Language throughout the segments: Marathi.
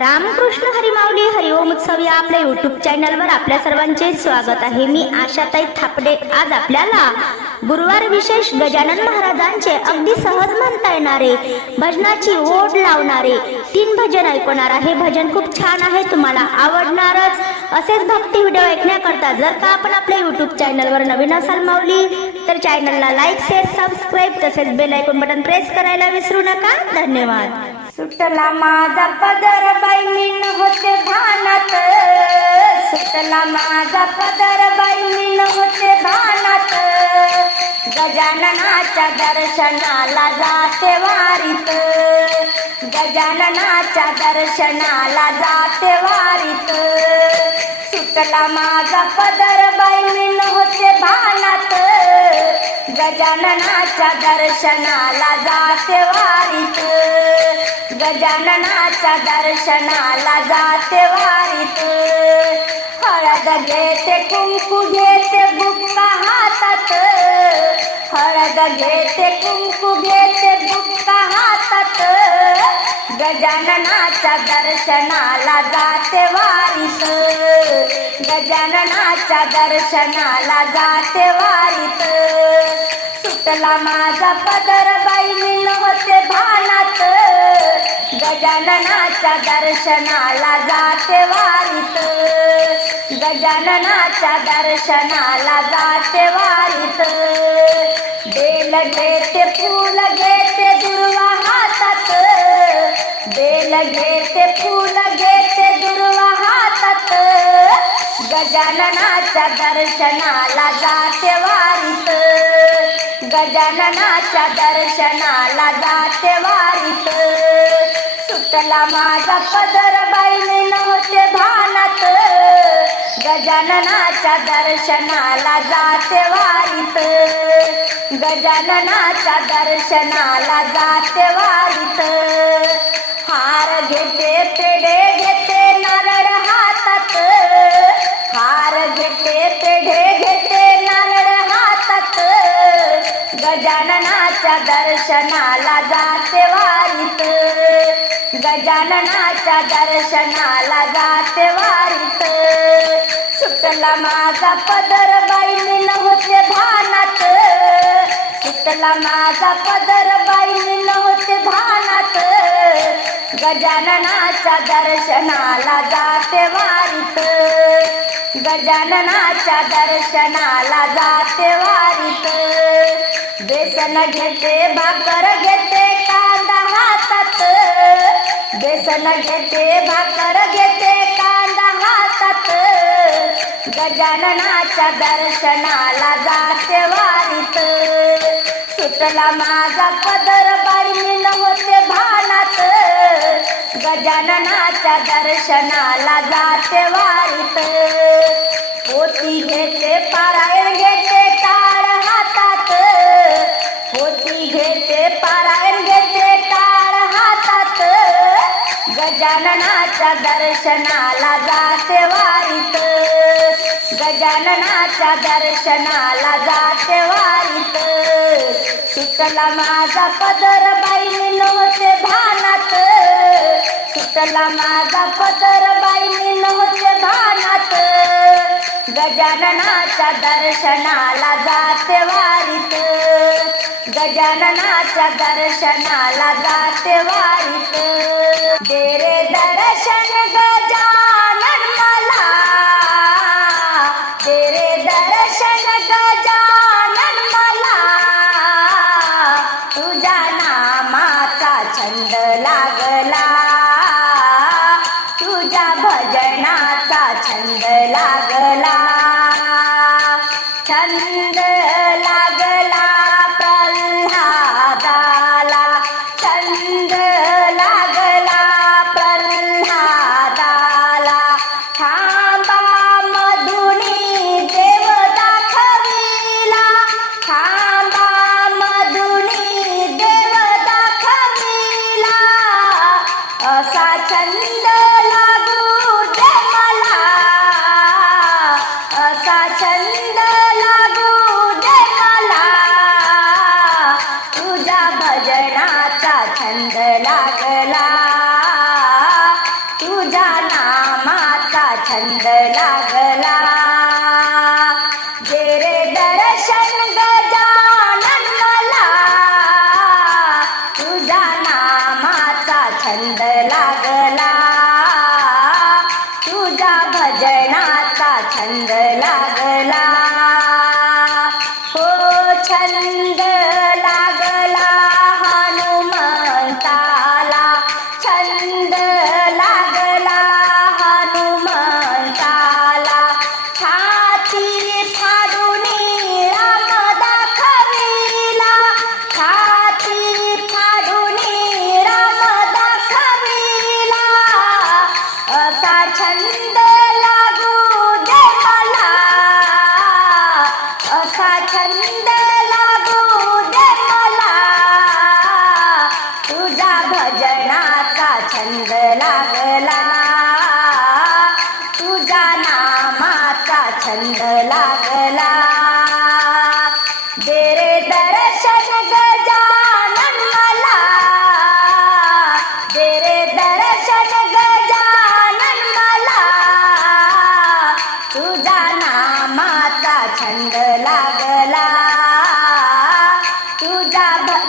रामकृष्ण हरिमावली हरिओम उत्सव या आपल्या युट्यूब चॅनलवर आपल्या सर्वांचे स्वागत आहे. मी आशाताई थापडे. आज आपल्याला गुरुवार विशेष गजानन महाराजांचे अगदी सहज म्हणता येणारे भजनाची ओढ लावणारे तीन भजन ऐकवणार आहे. भजन खूप छान आहे तुम्हाला आवडणारच. असेच भक्ती व्हिडिओ ऐकण्याकरता जर का आपण आपल्या युट्यूब चॅनलवर नवीन असाल माऊली तर चॅनलला लाईक शेअर सबस्क्राईब तसेच बेल ऐकून बटन प्रेस करायला विसरू नका. धन्यवाद. सुटला माझा पदर बाई मीन होते भानात. सुटला माझा पदर बाई मीन होते भानात. गजाननाच्या दर्शनाला जाते वारीत. गजाननाच्या दर्शनाला जाते वारीत. सुटला माझा पदर बाई मीन होते भानात. गजाननाच्या दर्शनाला जाते वारीत. गजाननाच्या दर्शनाला जाते वारीत. हळद घेते कुंकू घेते बुक्का हातात. हळद घेते कुंकू घेते बुक्का हातात. गजाननाच्या दर्शनाला जाते वारीत. गजाननाच्या दर्शनाला जाते वारीत. सुटला माझा पदर बाई होते भानात. गजाननाच्या दर्शनाला जाते वारीत. गजाननाच्या दर्शनाला जाते वारीत. बेल घेते फूल घेते दुर्वा हातात. बेल घेते फूल घेते दुर्वा हातात. गजाननाच्या दर्शनाला जाते वारीत. गजाननाच्या दर्शनाला जाते वारीत. सुटला माझा पदर बाईने नव्हते भानात. गजाननाच्या दर्शनाला जाते वारीत. गजाननाच्या दर्शनाला जाते वारीत. हार घेते पेढे घेते नारळ हातात. हार घेते गजाननाच्या दर्शनाला जाते वारीत. गजाननाच्या दर्शनाला जाते वारीत. सुटला माझा पदर बाई मी नव्हते भानात. सुटला माझा पदर बाई मी नव्हते भानात. गजाननाच्या दर्शनाला जाते वारीत. गजाननाच्या दर्शनाला जाते वारीत. बेसन घेते भाकर घेते कांदा हातात. बेसन घेते भाकर घेते कांदा हातात. गजाननाच्या दर्शनाला जाते वारीत. सुटला माझा पदर बाई मी नव्हते गजाननाच्या दर्शनाला जाते वारीत. पोती घेते पारायण घेते टाळ हातात. पोती घेते पारायण घेते टाळ हातात. गजाननाच्या दर्शनाला जाते वारीत. गजाननाच्या दर्शनाला जाते वारीत. सुटला माझा पदर बाई मी नव्हते भानात. सुटला माझा पदर बाई मी नव्हते भानात. गजाननाच्या दर्शनाला जाते वारीत. गजाननाच्या दर्शनाला जाते वारीत. दे दर्शन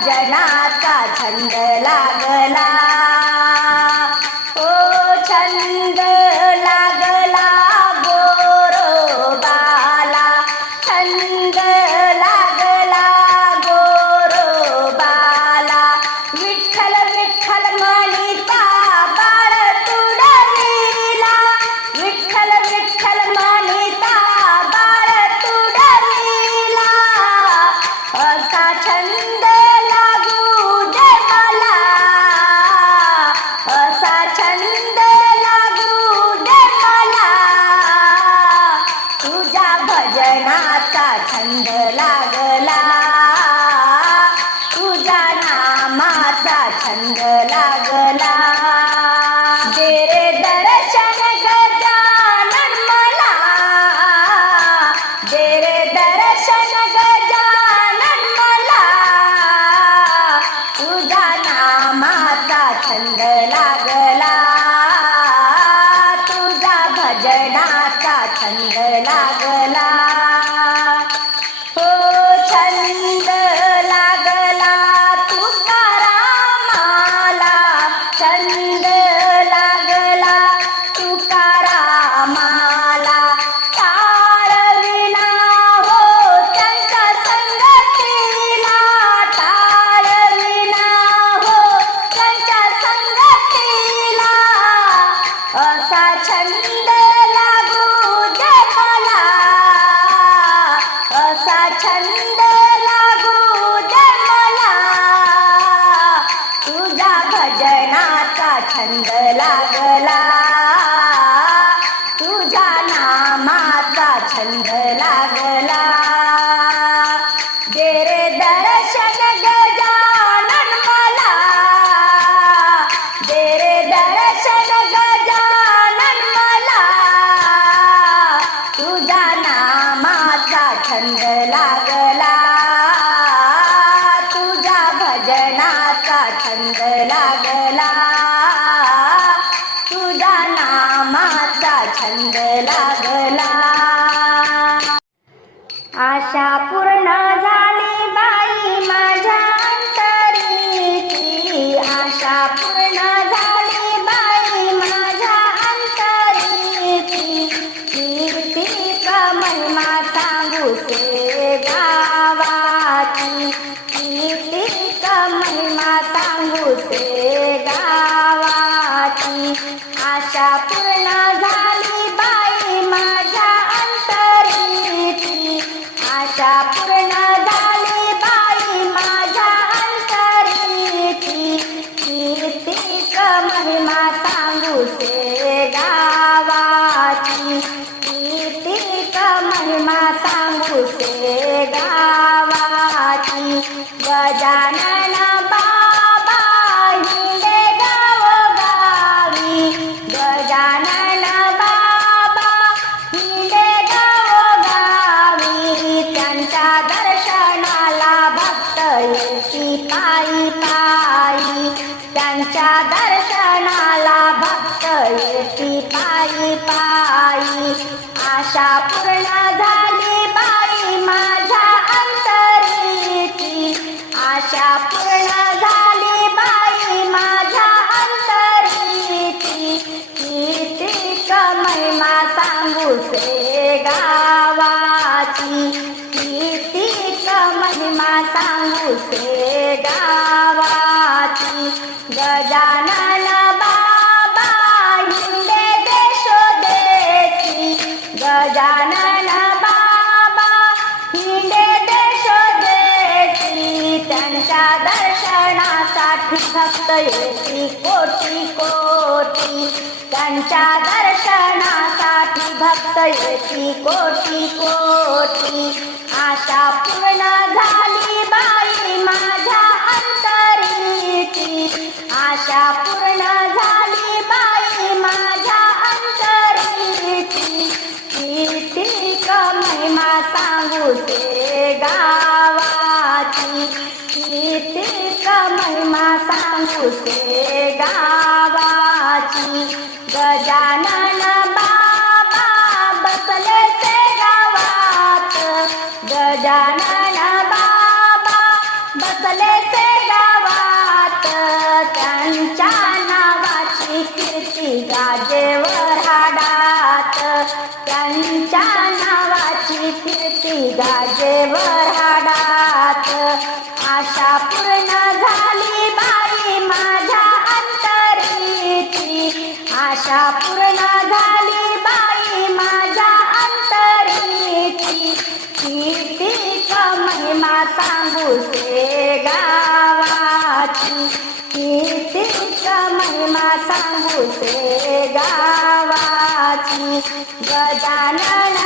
भजनाचा छंद लाग छंद लागला तुकारामाला. छंद लागला तुकारामाला. टाळविना हो त्यांचा संगतीला. टाळविना हो त्यांच्या संगतीला. असा छंद लाग Ciao. गजानन बाबा हिंदे गावोगावी. गजानन बाबा हिंदे गावोगावी. त्यांच्या दर्शनाला भक्त येती पायी त्यांच्या दर्शनाला भक्त येती पायी. आशा पूर्ण झाली. गजानन बाबा हिंदे देशोदेशी गजानन बाबा हिंदे देशोदेशी त्यांच्या दर्शनासाठी भक्त येती कोटी कोटी। त्यांच्या दर्शनासाठी भक्त येती कोटी कोटी। आशा पूर्ण झाली बाई माझ्या अंतरीची. आशा पूर्ण झाली बाई माझ्या अंतरीची. कितीक महिमा सांगू से गावाची. कितीक महिमा सांगू से गावाची. गजानन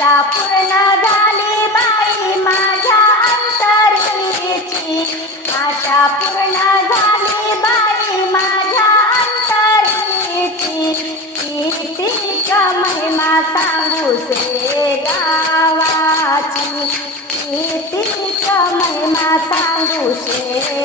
आता पूर्ण झाली बाई माझ्या अंतरीची आशा पूर्ण झाली बाई माझ्या अंतरीची किती महिमा सांगू से गावाची. किती महिमा सांगू से